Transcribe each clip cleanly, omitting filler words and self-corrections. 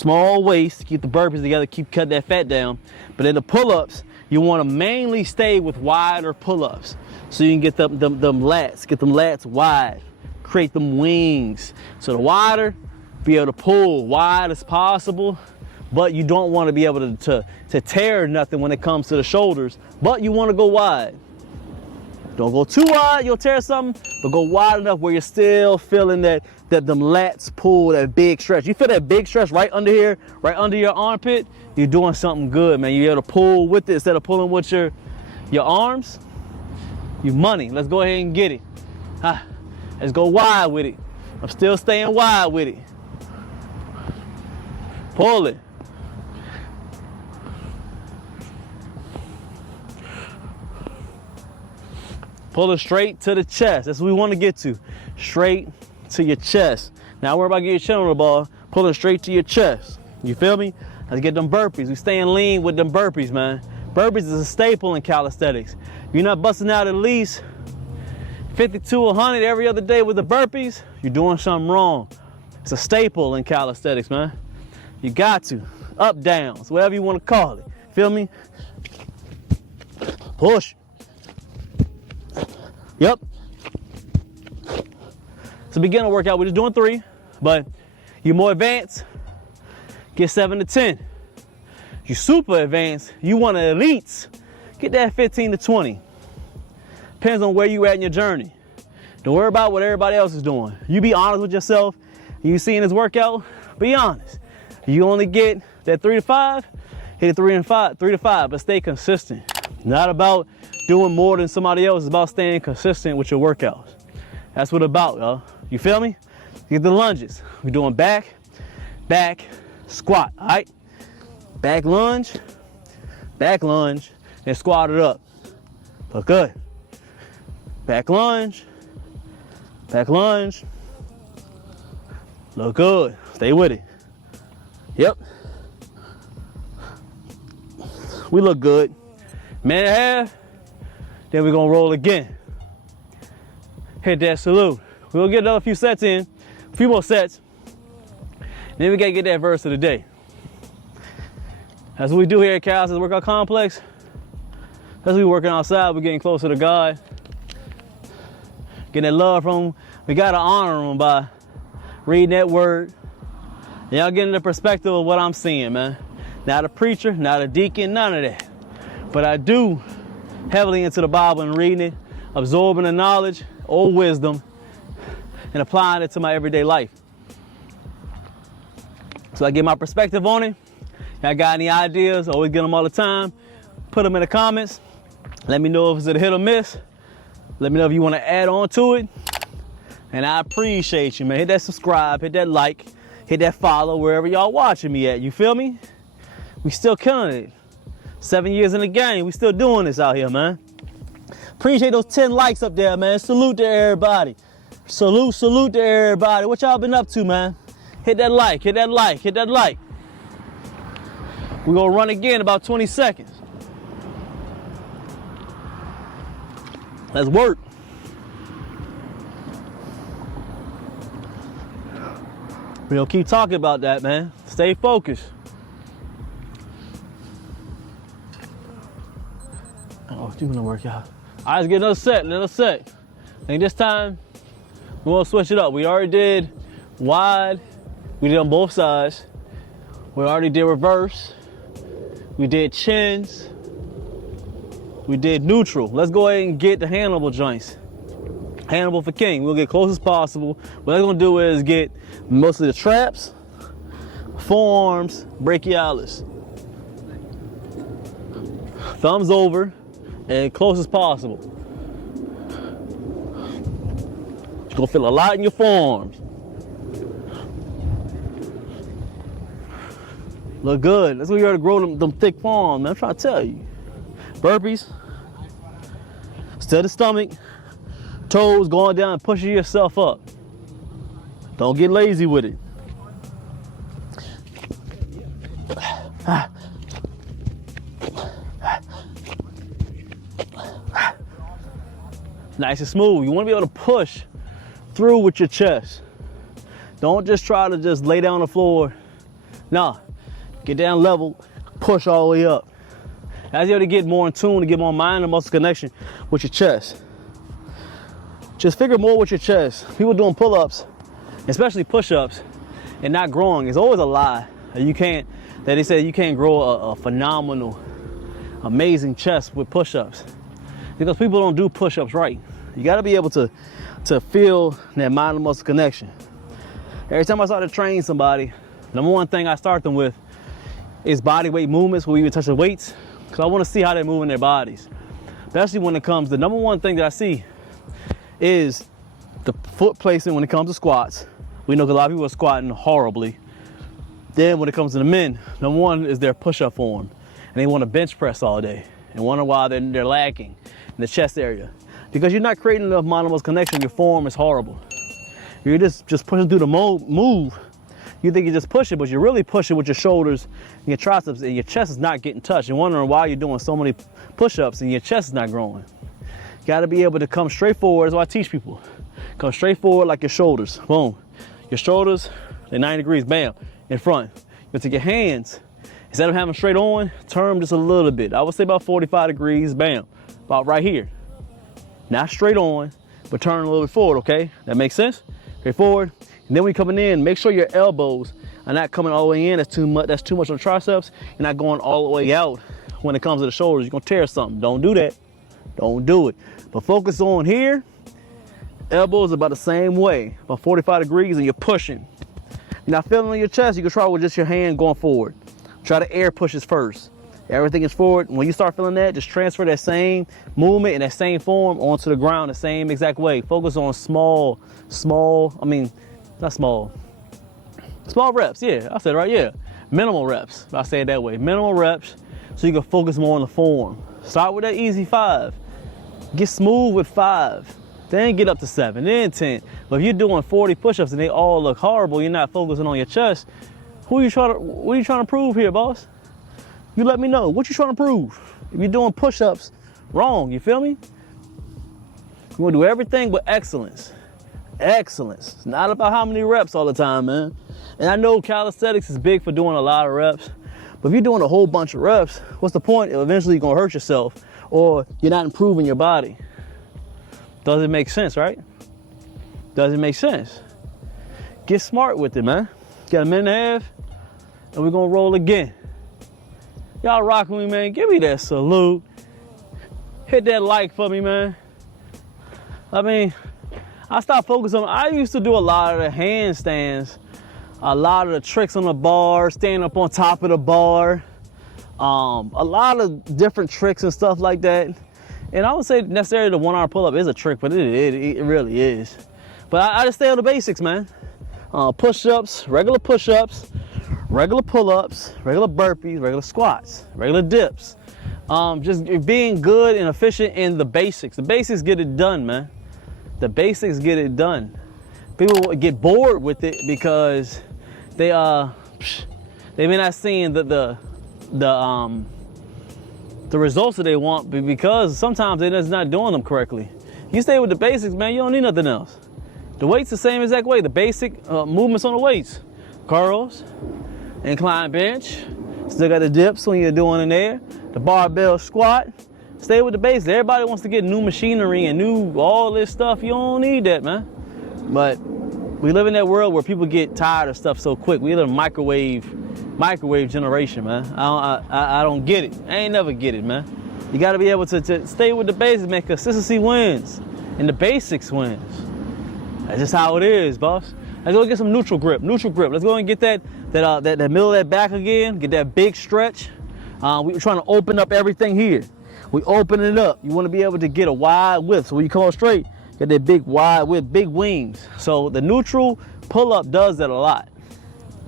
Small waist, keep the burpees together, keep cutting that fat down. But in the pull-ups, you want to mainly stay with wider pull-ups. So you can get them lats wide, create them wings. So the wider, be able to pull wide as possible, but you don't want to be able to tear nothing when it comes to the shoulders, but you want to go wide. Don't go too wide, you'll tear something, but go wide enough where you're still feeling that them lats pull, that big stretch. You feel that big stretch right under here, right under your armpit, you're doing something good, man. You're able to pull with it instead of pulling with your arms. You money. Let's go ahead and get it. Let's go wide with it. I'm still staying wide with it. Pull it. Pull it straight to the chest. That's what we want to get to. Straight to your chest. Now worry about getting your chin on the ball. Pull it straight to your chest. You feel me? Let's get them burpees. We staying lean with them burpees, man. Burpees is a staple in calisthenics. You're not busting out at least 50 to 100 every other day with the burpees, you're doing something wrong. It's a staple in calisthenics, man. You got to. Up, downs, whatever you want to call it. Feel me? Push. Yep. It's a beginner workout. We're just doing 3, but you're more advanced, get 7 to 10. You super advanced, you want to elites, get that 15 to 20. Depends on where you at in your journey. Don't worry about what everybody else is doing. You be honest with yourself. You see in this workout, be honest. You only get that 3 to 5, hit it 3 to 5, but stay consistent. Not about doing more than somebody else. It's about staying consistent with your workouts. That's what it's about, y'all. You feel me? Get the lunges. We're doing back, squat, all right? Back lunge, and squat it up. Look good. Back lunge. Look good. Stay with it. Yep. We look good. Minute and a half, then we're gonna roll again. Hit that salute. We'll get another few sets in, a few more sets. Then we gotta get that verse of the day. That's what we do here at Calisthenics Workout Complex. That's what we're working outside. We're getting closer to God. Getting that love from him. We gotta honor him by reading that word. Y'all getting the perspective of what I'm seeing, man. Not a preacher, not a deacon, none of that. But I do heavily into the Bible and reading it, absorbing the knowledge, old wisdom, and applying it to my everyday life. So I get my perspective on it. Y'all got any ideas? Always get them all the time. Put them in the comments. Let me know if it's a hit or miss. Let me know if you want to add on to it. And I appreciate you, man. Hit that subscribe, hit that like, hit that follow wherever y'all watching me at. You feel me? We still killing it. 7 years in the game, we still doing this out here, man. Appreciate those 10 likes up there, man. Salute to everybody. Salute to everybody. What y'all been up to, man? Hit that like, hit that like, hit that like. We're gonna run again in about 20 seconds. Let's work. We're gonna keep talking about that, man. Stay focused. Oh, doing the workout. All right, let's get another set. I think this time we're gonna switch it up. We already did wide. We did on both sides. We already did reverse. We did chins. We did neutral. Let's go ahead and get the Hannibal joints. Hannibal for king. We'll get close as possible. What I'm gonna do is get mostly the traps, forearms, brachialis. Thumbs over and close as possible. You're gonna feel a lot in your forearms. Look good. That's when you gotta grow them thick forearms, man. I'm trying to tell you. Burpees. Still the stomach. Toes going down and pushing yourself up. Don't get lazy with it. Nice and smooth. You want to be able to push through with your chest. Don't just try to just lay down on the floor, No, get down level, push all the way up. As you're able to get more in tune, to get more mind and muscle connection with your chest. Just figure more with your chest. People doing pull-ups, especially push-ups, and not growing. It's always a lie. That they say you can't grow a phenomenal, amazing chest with push-ups. Because people don't do push-ups right. You gotta be able to feel that mind and muscle connection. Every time I start to train somebody, number one thing I start them with is body weight movements where we even touch the weights, because I want to see how they're moving their bodies. Especially when it comes, the number one thing that I see is the foot placement when it comes to squats. We know a lot of people are squatting horribly. Then when it comes to the men, number one is their push-up form. And they want to bench press all day and wonder why they're lacking in the chest area. Because you're not creating enough mind and muscle connection, your form is horrible. You're just pushing through the move. You think you just push it, but you're really pushing with your shoulders and your triceps, and your chest is not getting touched. You're wondering why you're doing so many push-ups and your chest is not growing. You gotta be able to come straight forward. That's what I teach people. Come straight forward like your shoulders. Boom. Your shoulders, they're 90 degrees, bam, in front. You take your hands, instead of having them straight on, turn them just a little bit. I would say about 45 degrees, bam, about right here. Not straight on, but turn a little bit forward, okay? That makes sense? Straight forward. And then when you're coming in, make sure your elbows are not coming all the way in. That's too much on the triceps. You're not going all the way out when it comes to the shoulders. You're gonna tear something. Don't do that. Don't do it. But focus on here. Elbows about the same way, about 45 degrees, and you're pushing. You're not feeling your chest, you can try with just your hand going forward. Try to air pushes first. Everything is forward. When you start feeling that, just transfer that same movement and that same form onto the ground the same exact way. Focus on small reps, yeah, I said it right, yeah. Minimal reps, I say it that way. Minimal reps, so you can focus more on the form. Start with that easy 5. Get smooth with 5. Then get up to 7, then 10. But if you're doing 40 push-ups and they all look horrible, you're not focusing on your chest, what are you trying to prove here, boss? You let me know, what you trying to prove? If you're doing push-ups wrong, you feel me? You wanna do everything with excellence. Excellence. It's not about how many reps all the time, man. And I know calisthenics is big for doing a lot of reps, but if you're doing a whole bunch of reps, what's the point? Eventually you're gonna hurt yourself or you're not improving your body. Does it make sense, right? Does it make sense? Get smart with it, man. Got a minute and a half, and we're gonna roll again. Y'all rocking with me, man. Give me that salute. Hit that like for me, man. I mean, I stopped focusing on, I used to do a lot of the handstands, a lot of the tricks on the bar, standing up on top of the bar, a lot of different tricks and stuff like that. And I would say necessarily the 1 hour pull-up is a trick, but it really is. But I just stay on the basics, man. Push-ups, regular push-ups, regular pull-ups, regular burpees, regular squats, regular dips. Just being good and efficient in the basics. The basics get it done, man. The basics get it done. People get bored with it because they may not seeing the results that they want, because sometimes they're just not doing them correctly. You stay with the basics, man, you don't need nothing else. The weight's the same exact way. The basic movements on the weights. Curls, incline bench, still got the dips when you're doing in there, the barbell squat. Stay with the basics. Everybody wants to get new machinery and new all this stuff. You don't need that, man. But we live in that world where people get tired of stuff so quick. We live in a microwave generation, man. I don't get it. I ain't never get it, man. You got to be able to stay with the basics, man. Consistency wins, and the basics wins. That's just how it is, boss. Let's go get some neutral grip. Neutral grip. Let's go and get that middle of that back again. Get that big stretch. We're trying to open up everything here. We open it up. You want to be able to get a wide width. So when you come on straight, get that big wide width, big wings. So the neutral pull-up does that a lot.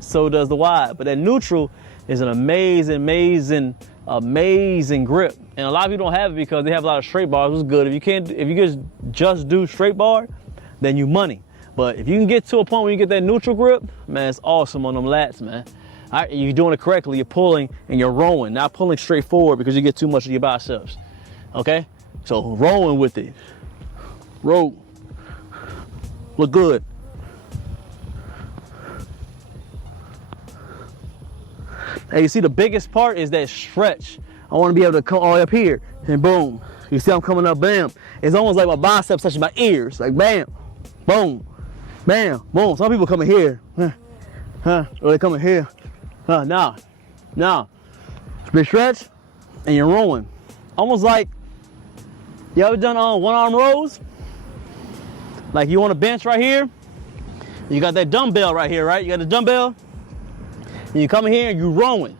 So does the wide. But that neutral is an amazing grip. And a lot of people don't have it because they have a lot of straight bars, which is good. If you just do straight bar, then you money. But if you can get to a point where you get that neutral grip, man, it's awesome on them lats, man. You're doing it correctly. You're pulling and you're rowing, not pulling straight forward because you get too much of your biceps. Okay? So rowing with it. Row. Look good. And you see the biggest part is that stretch. I want to be able to come all the way up here and boom. You see I'm coming up, bam. It's almost like my biceps touching my ears, like bam, boom, bam, boom. Some people come in here, or they come in here. Nah. Big stretch, and you're rolling. Almost like, you ever done one arm rows? Like you on a bench right here, you got that dumbbell right here, right? You got the dumbbell, and you come in here and you rowing.